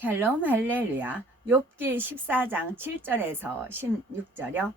샬롬 할렐루야. 욥기 14장 7절에서 16절이요.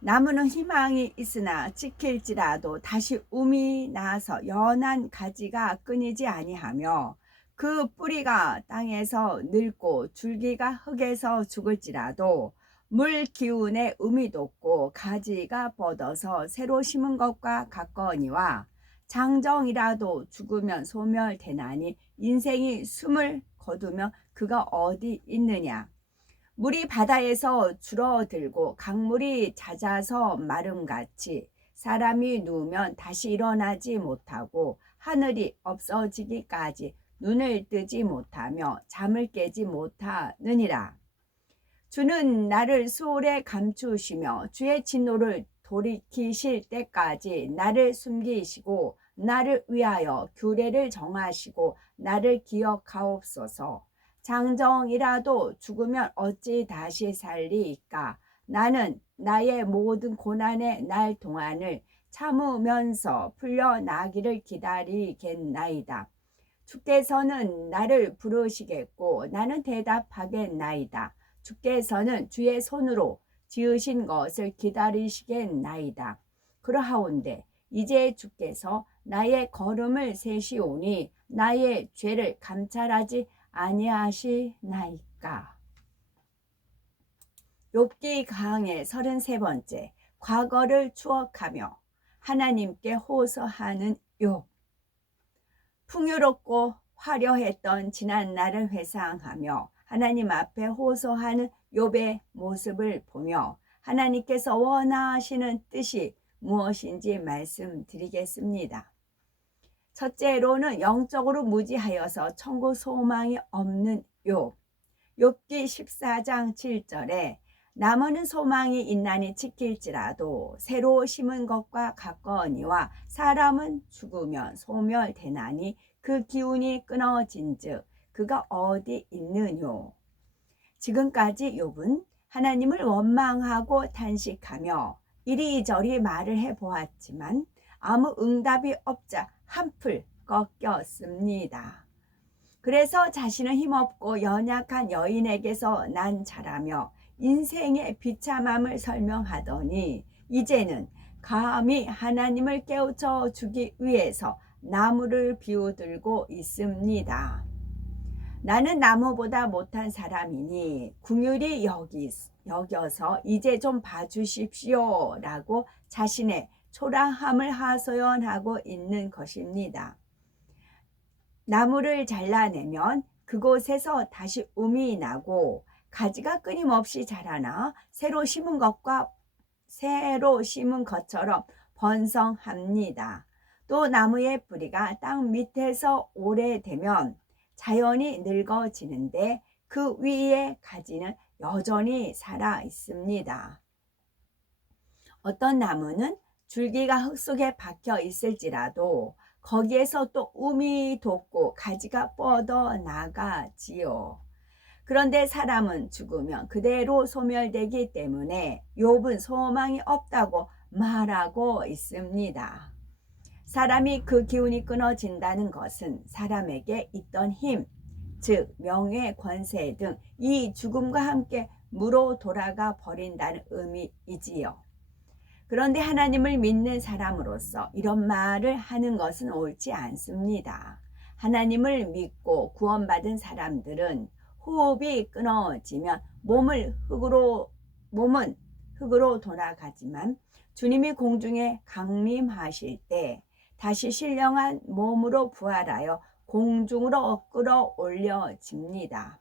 나무는 희망이 있으나 지킬지라도 다시 움이 나서 연한 가지가 끊이지 아니하며 그 뿌리가 땅에서 늙고 줄기가 흙에서 죽을지라도 물 기운에 움이 돋고 가지가 뻗어서 새로 심은 것과 같거니와 장정이라도 죽으면 소멸되나니 인생이 숨을 거두며 그가 어디 있느냐. 물이 바다에서 줄어들고 강물이 잦아서 마름같이 사람이 누우면 다시 일어나지 못하고 하늘이 없어지기까지 눈을 뜨지 못하며 잠을 깨지 못하느니라. 주는 나를 수월에 감추시며 주의 진노를 돌이키실 때까지 나를 숨기시고 나를 위하여 규례를 정하시고 나를 기억하옵소서. 장정이라도 죽으면 어찌 다시 살리이까. 나는 나의 모든 고난의 날 동안을 참으면서 풀려나기를 기다리겠나이다. 주께서는 나를 부르시겠고 나는 대답하겠나이다. 주께서는 주의 손으로 지으신 것을 기다리시겠나이다. 그러하온데 이제 주께서 나의 걸음을 세시오니 나의 죄를 감찰하지 아니하시나이까. 욥기 강의 33번째. 과거를 추억하며 하나님께 호소하는 욥. 풍요롭고 화려했던 지난 날을 회상하며 하나님 앞에 호소하는 욥의 모습을 보며 하나님께서 원하시는 뜻이 무엇인지 말씀드리겠습니다. 첫째로는 영적으로 무지하여서 천국 소망이 없는 욥. 욥기 14장 7절에 나무는 소망이 있나니 지킬지라도 새로 심은 것과 같거니와 사람은 죽으면 소멸되나니 그 기운이 끊어진즉 그가 어디 있느뇨. 지금까지 욥은 하나님을 원망하고 탄식하며 이리저리 말을 해보았지만 아무 응답이 없자 한풀 꺾였습니다. 그래서 자신은 힘없고 연약한 여인에게서 난 자라며 인생의 비참함을 설명하더니 이제는 감히 하나님을 깨우쳐 주기 위해서 나무를 비우들고 있습니다. 나는 나무보다 못한 사람이니 긍휼히 여겨서 이제 좀 봐주십시오 라고 자신의 초라함을 하소연하고 있는 것입니다. 나무를 잘라내면 그곳에서 다시 움이 나고 가지가 끊임없이 자라나 새로 심은 것처럼 번성합니다. 또 나무의 뿌리가 땅 밑에서 오래되면 자연히 늙어지는데 그 위에 가지는 여전히 살아 있습니다. 어떤 나무는 줄기가 흙 속에 박혀 있을지라도 거기에서 또 움이 돋고 가지가 뻗어 나가지요. 그런데 사람은 죽으면 그대로 소멸되기 때문에 욥은 소망이 없다고 말하고 있습니다. 사람이 그 기운이 끊어진다는 것은 사람에게 있던 힘, 즉 명예, 권세 등 이 죽음과 함께 무로 돌아가 버린다는 의미이지요. 그런데 하나님을 믿는 사람으로서 이런 말을 하는 것은 옳지 않습니다. 하나님을 믿고 구원받은 사람들은 호흡이 끊어지면 몸은 흙으로 돌아가지만 주님이 공중에 강림하실 때 다시 신령한 몸으로 부활하여 공중으로 끌어올려집니다.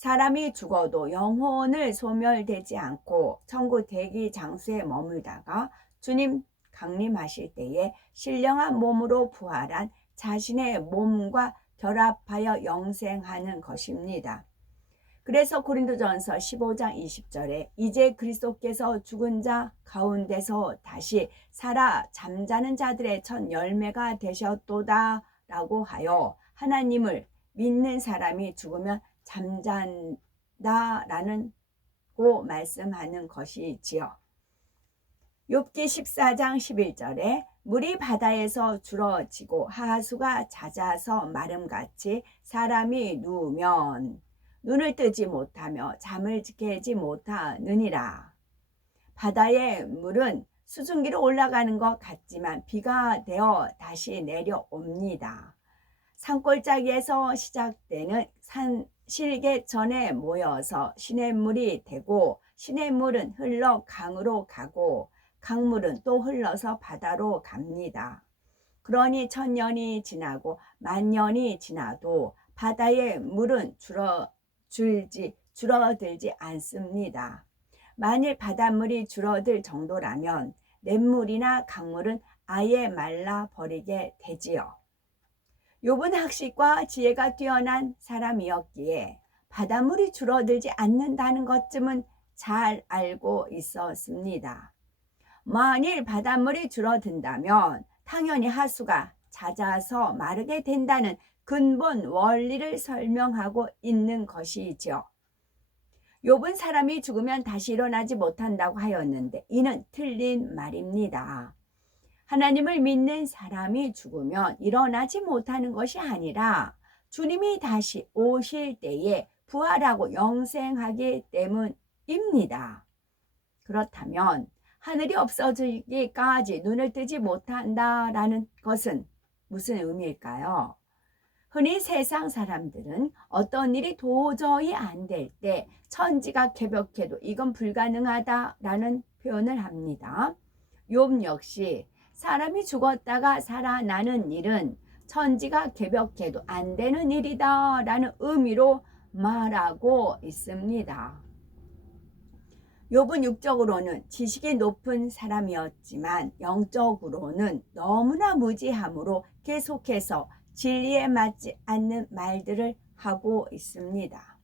사람이 죽어도 영혼을 소멸되지 않고 천국 대기 장소에 머물다가 주님 강림하실 때에 신령한 몸으로 부활한 자신의 몸과 결합하여 영생하는 것입니다. 그래서 고린도전서 15장 20절에 이제 그리스도께서 죽은 자 가운데서 다시 살아 잠자는 자들의 첫 열매가 되셨도다 라고 하여 하나님을 믿는 사람이 죽으면 잠잔다라는 고 말씀하는 것이지요. 욥기 14장 11절에 물이 바다에서 줄어지고 하수가 잦아서 마름같이 사람이 누우면 눈을 뜨지 못하며 잠을 깨지 못하느니라. 바다의 물은 수증기로 올라가는 것 같지만 비가 되어 다시 내려옵니다. 산골짜기에서 시작되는 실개천에 모여서 시냇물이 되고, 시냇물은 흘러 강으로 가고, 강물은 또 흘러서 바다로 갑니다. 그러니 1000년이 지나고 10,000년이 지나도 바다의 물은 줄어들지 않습니다. 만일 바닷물이 줄어들 정도라면 냇물이나 강물은 아예 말라버리게 되지요. 욥은 학식과 지혜가 뛰어난 사람이었기에 바닷물이 줄어들지 않는다는 것쯤은 잘 알고 있었습니다. 만일 바닷물이 줄어든다면 당연히 하수가 잦아서 마르게 된다는 근본 원리를 설명하고 있는 것이죠. 욥은 사람이 죽으면 다시 일어나지 못한다고 하였는데 이는 틀린 말입니다. 하나님을 믿는 사람이 죽으면 일어나지 못하는 것이 아니라 주님이 다시 오실 때에 부활하고 영생하기 때문입니다. 그렇다면 하늘이 없어지기까지 눈을 뜨지 못한다라는 것은 무슨 의미일까요? 흔히 세상 사람들은 어떤 일이 도저히 안 될 때 천지가 개벽해도 이건 불가능하다라는 표현을 합니다. 욥 역시 사람이 죽었다가 살아나는 일은 천지가 개벽해도 안 되는 일이다 라는 의미로 말하고 있습니다. 욥은 육적으로는 지식이 높은 사람이었지만 영적으로는 너무나 무지함으로 계속해서 진리에 맞지 않는 말들을 하고 있습니다.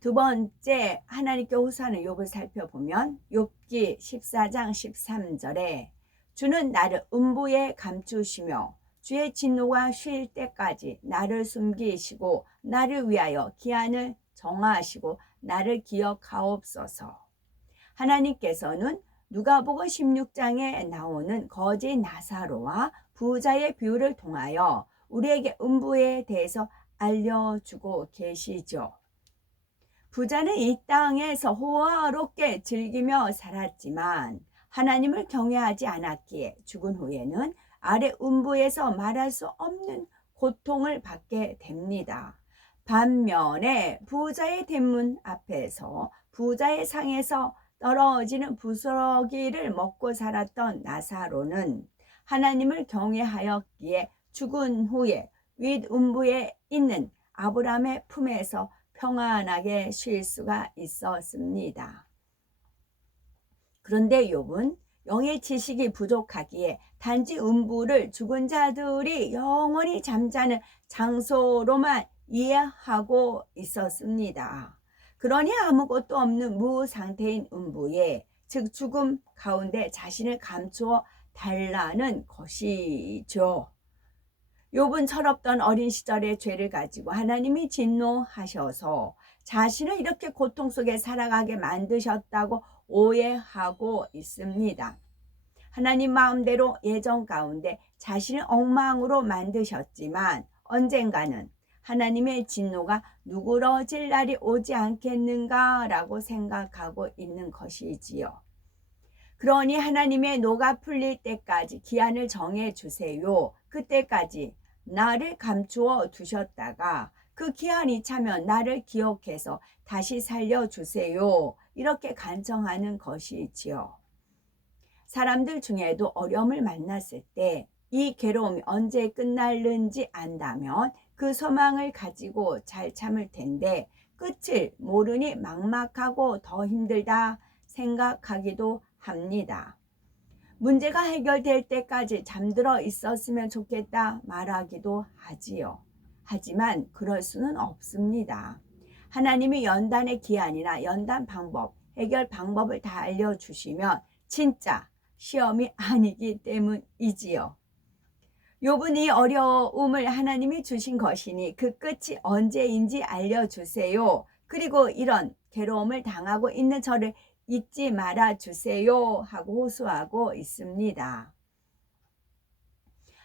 두 번째, 하나님께 호소하는 욥을 살펴보면 욥기 14장 13절에 주는 나를 음부에 감추시며 주의 진노가 쉴 때까지 나를 숨기시고 나를 위하여 기한을 정하시고 나를 기억하옵소서. 하나님께서는 누가복음 16장에 나오는 거지 나사로와 부자의 비유를 통하여 우리에게 음부에 대해서 알려주고 계시죠. 부자는 이 땅에서 호화롭게 즐기며 살았지만 하나님을 경외하지 않았기에 죽은 후에는 아래 음부에서 말할 수 없는 고통을 받게 됩니다. 반면에 부자의 대문 앞에서 부자의 상에서 떨어지는 부스러기를 먹고 살았던 나사로는 하나님을 경외하였기에 죽은 후에 윗음부에 있는 아브라함의 품에서 평안하게 쉴 수가 있었습니다. 그런데 욥은 영의 지식이 부족하기에 단지 음부를 죽은 자들이 영원히 잠자는 장소로만 이해하고 있었습니다. 그러니 아무것도 없는 무상태인 음부에, 즉 죽음 가운데 자신을 감추어 달라는 것이죠. 욥은 철없던 어린 시절의 죄를 가지고 하나님이 진노하셔서 자신을 이렇게 고통 속에 살아가게 만드셨다고 오해하고 있습니다. 하나님 마음대로 예정 가운데 자신을 엉망으로 만드셨지만 언젠가는 하나님의 진노가 누그러질 날이 오지 않겠는가라고 생각하고 있는 것이지요. 그러니 하나님의 노가 풀릴 때까지 기한을 정해 주세요. 그때까지 나를 감추어 두셨다가 그 기한이 차면 나를 기억해서 다시 살려주세요. 이렇게 간청하는 것이지요. 사람들 중에도 어려움을 만났을 때 이 괴로움이 언제 끝날는지 안다면 그 소망을 가지고 잘 참을 텐데 끝을 모르니 막막하고 더 힘들다 생각하기도 합니다. 문제가 해결될 때까지 잠들어 있었으면 좋겠다 말하기도 하지요. 하지만 그럴 수는 없습니다. 하나님이 연단의 기한이나 연단 방법, 해결 방법을 다 알려주시면 진짜 시험이 아니기 때문이지요. 욥은 이 어려움을 하나님이 주신 것이니 그 끝이 언제인지 알려주세요. 그리고 이런 괴로움을 당하고 있는 저를 잊지 말아 주세요 하고 호소하고 있습니다.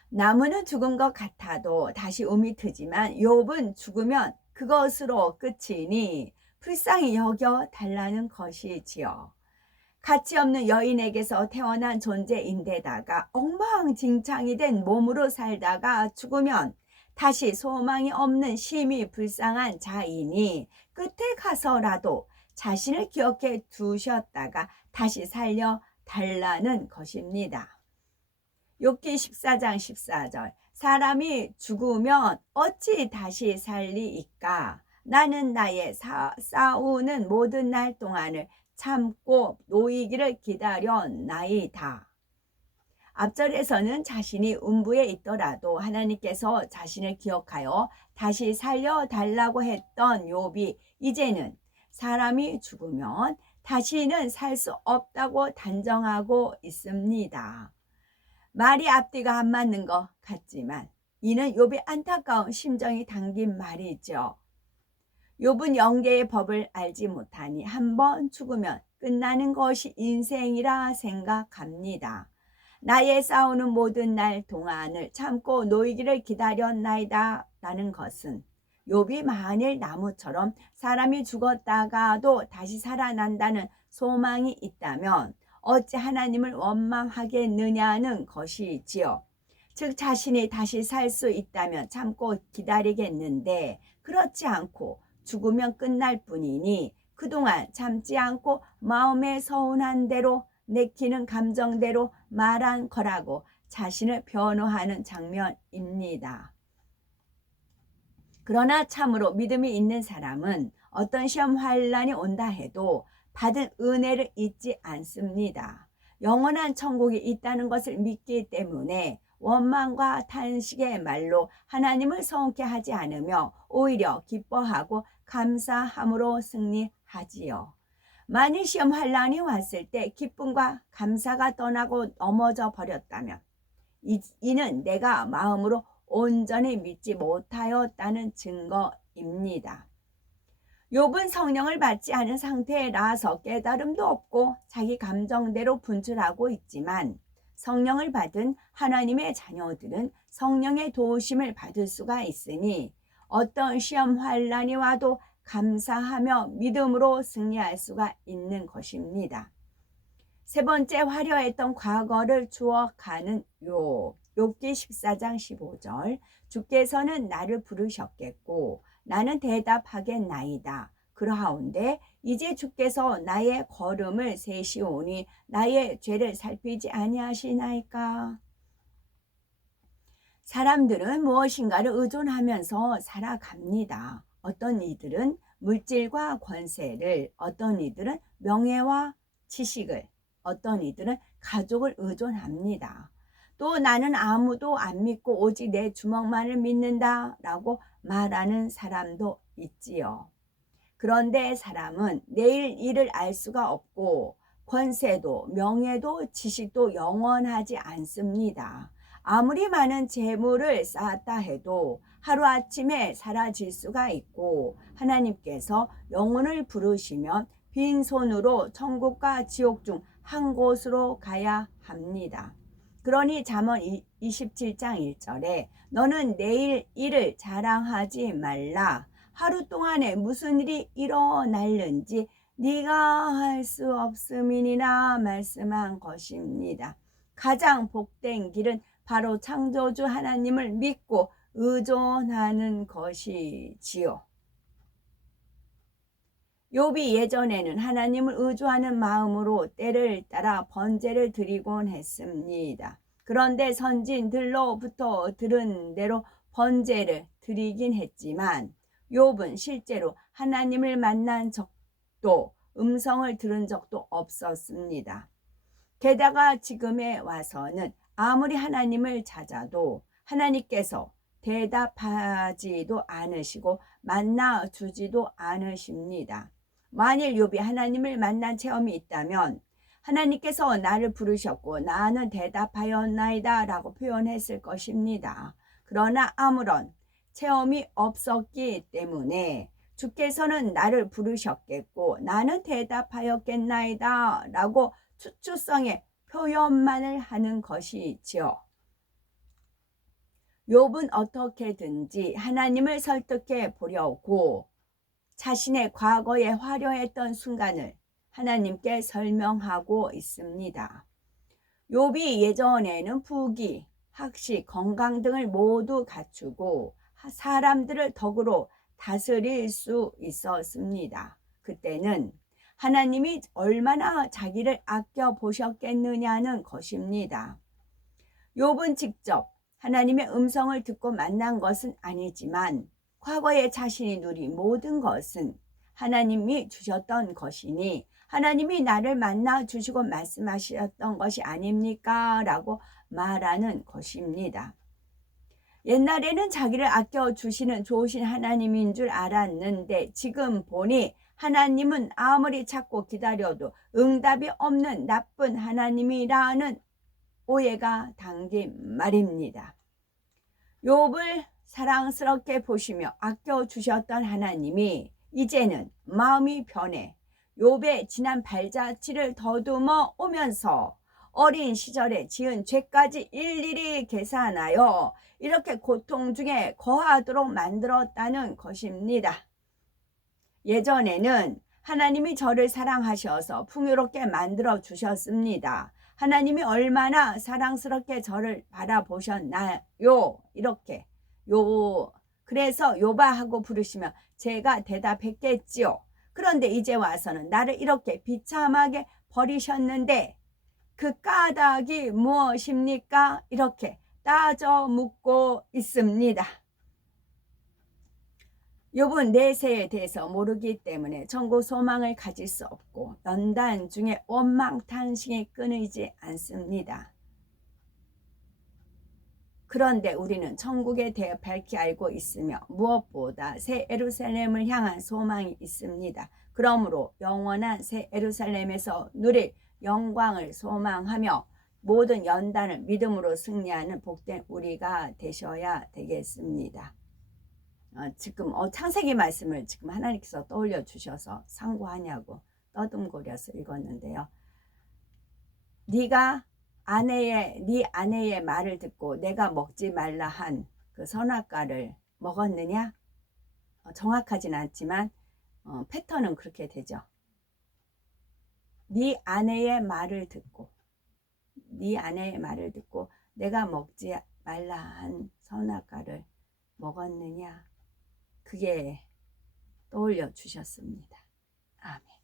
나무는 죽은 것 같아도 다시 움이 트지만 욥은 죽으면 그것으로 끝이니 불쌍히 여겨 달라는 것이지요. 가치 없는 여인에게서 태어난 존재인데다가 엉망진창이 된 몸으로 살다가 죽으면 다시 소망이 없는 심히 불쌍한 자이니 끝에 가서라도 자신을 기억해 두셨다가 다시 살려 달라는 것입니다. 욥기 14장 14절 사람이 죽으면 어찌 다시 살리이까? 나는 나의 싸우는 모든 날 동안을 참고 노이기를 기다렸나이다. 앞절에서는 자신이 음부에 있더라도 하나님께서 자신을 기억하여 다시 살려달라고 했던 욥이 이제는 사람이 죽으면 다시는 살 수 없다고 단정하고 있습니다. 말이 앞뒤가 안 맞는 것 같지만 이는 욥의 안타까운 심정이 담긴 말이죠. 욥은 영계의 법을 알지 못하니 한 번 죽으면 끝나는 것이 인생이라 생각합니다. 나의 싸우는 모든 날 동안을 참고 노이기를 기다렸나이다 라는 것은 욥이 만일 나무처럼 사람이 죽었다가도 다시 살아난다는 소망이 있다면 어찌 하나님을 원망하겠느냐는 것이지요. 즉 자신이 다시 살 수 있다면 참고 기다리겠는데 그렇지 않고 죽으면 끝날 뿐이니 그동안 참지 않고 마음에 서운한 대로 내키는 감정대로 말한 거라고 자신을 변호하는 장면입니다. 그러나 참으로 믿음이 있는 사람은 어떤 시험 환란이 온다 해도 받은 은혜를 잊지 않습니다. 영원한 천국이 있다는 것을 믿기 때문에 원망과 탄식의 말로 하나님을 성케 하지 않으며 오히려 기뻐하고 감사함으로 승리하지요. 만일 시험 환란이 왔을 때 기쁨과 감사가 떠나고 넘어져 버렸다면 이는 내가 마음으로 온전히 믿지 못하였다는 증거입니다. 욥은 성령을 받지 않은 상태라서 깨달음도 없고 자기 감정대로 분출하고 있지만 성령을 받은 하나님의 자녀들은 성령의 도우심을 받을 수가 있으니 어떤 시험 환란이 와도 감사하며 믿음으로 승리할 수가 있는 것입니다. 세 번째, 화려했던 과거를 추억하는 욥. 욥기 14장 15절 주께서는 나를 부르셨겠고 나는 대답하겠나이다. 그러하온데 이제 주께서 나의 걸음을 세시오니 나의 죄를 살피지 아니하시나이까? 사람들은 무엇인가를 의존하면서 살아갑니다. 어떤 이들은 물질과 권세를, 어떤 이들은 명예와 지식을, 어떤 이들은 가족을 의존합니다. 또 나는 아무도 안 믿고 오직 내 주먹만을 믿는다 라고 말하는 사람도 있지요. 그런데 사람은 내일 일을 알 수가 없고 권세도 명예도 지식도 영원하지 않습니다. 아무리 많은 재물을 쌓았다 해도 하루아침에 사라질 수가 있고 하나님께서 영혼을 부르시면 빈손으로 천국과 지옥 중 한 곳으로 가야 합니다. 그러니 잠언 27장 1절에 너는 내일 일을 자랑하지 말라. 하루 동안에 무슨 일이 일어날는지 네가 할 수 없음이니라 말씀한 것입니다. 가장 복된 길은 바로 창조주 하나님을 믿고 의존하는 것이지요. 욥이 예전에는 하나님을 의존하는 마음으로 때를 따라 번제를 드리곤 했습니다. 그런데 선진들로부터 들은 대로 번제를 드리긴 했지만 욥은 실제로 하나님을 만난 적도 음성을 들은 적도 없었습니다. 게다가 지금에 와서는 아무리 하나님을 찾아도 하나님께서 대답하지도 않으시고 만나 주지도 않으십니다. 만일 욥이 하나님을 만난 체험이 있다면 하나님께서 나를 부르셨고 나는 대답하였나이다 라고 표현했을 것입니다. 그러나 아무런 체험이 없었기 때문에 주께서는 나를 부르셨겠고 나는 대답하였겠나이다 라고 추측성의 표현만을 하는 것이지요. 욥은 어떻게든지 하나님을 설득해 보려고 자신의 과거에 화려했던 순간을 하나님께 설명하고 있습니다. 욥이 예전에는 부귀, 학식, 건강 등을 모두 갖추고 사람들을 덕으로 다스릴 수 있었습니다. 그때는 하나님이 얼마나 자기를 아껴 보셨겠느냐는 것입니다. 욥은 직접 하나님의 음성을 듣고 만난 것은 아니지만 과거에 자신이 누린 모든 것은 하나님이 주셨던 것이니 하나님이 나를 만나 주시고 말씀하셨던 것이 아닙니까? 라고 말하는 것입니다. 옛날에는 자기를 아껴주시는 좋으신 하나님인 줄 알았는데 지금 보니 하나님은 아무리 찾고 기다려도 응답이 없는 나쁜 하나님이라는 오해가 담긴 말입니다. 욥을 사랑스럽게 보시며 아껴주셨던 하나님이 이제는 마음이 변해 욥의 지난 발자취를 더듬어 오면서 어린 시절에 지은 죄까지 일일이 계산하여 이렇게 고통 중에 거하도록 만들었다는 것입니다. 예전에는 하나님이 저를 사랑하셔서 풍요롭게 만들어 주셨습니다. 하나님이 얼마나 사랑스럽게 저를 바라보셨나요? 이렇게 그래서 욥아 하고 부르시면 제가 대답했겠지요. 그런데 이제 와서는 나를 이렇게 비참하게 버리셨는데 그 까닭이 무엇입니까? 이렇게 따져 묻고 있습니다. 욥은 내세에 대해서 모르기 때문에 천국 소망을 가질 수 없고 연단 중에 원망탄식이 끊이지 않습니다. 그런데 우리는 천국에 대해 밝히 알고 있으며 무엇보다 새 예루살렘을 향한 소망이 있습니다. 그러므로 영원한 새 예루살렘에서 누릴 영광을 소망하며 모든 연단을 믿음으로 승리하는 복된 우리가 되셔야 되겠습니다. 지금 창세기 말씀을 지금 하나님께서 떠올려 주셔서 상고하냐고 떠듬거려서 읽었는데요. 네 아내의 말을 듣고 내가 먹지 말라 한 그 선악과를 먹었느냐? 정확하진 않지만 패턴은 그렇게 되죠. 네 아내의 말을 듣고 내가 먹지 말라 한 선악과를 먹었느냐? 그게 떠올려 주셨습니다. 아멘.